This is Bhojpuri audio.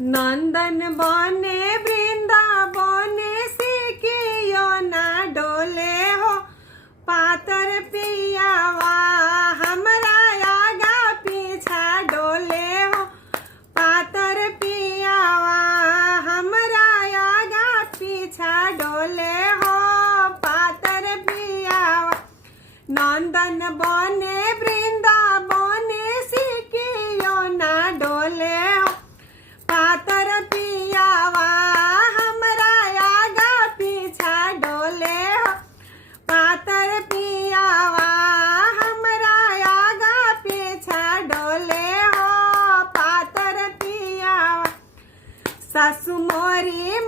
नंदन बने वृंदावने सिकियो ना डोले हो पातर पियावा हमरा आगा पीछा डोले हो पातर पियावा हमरा आगा पीछा डोले हो पातर पियावा नंदन बने वृंदावने सिकियो ना डोले हो पातर पियावा हमरा आगा पीछा डोले हो पातर पियावा हमरा आगा पीछा डोले हो पातर पियावा सासु मोरी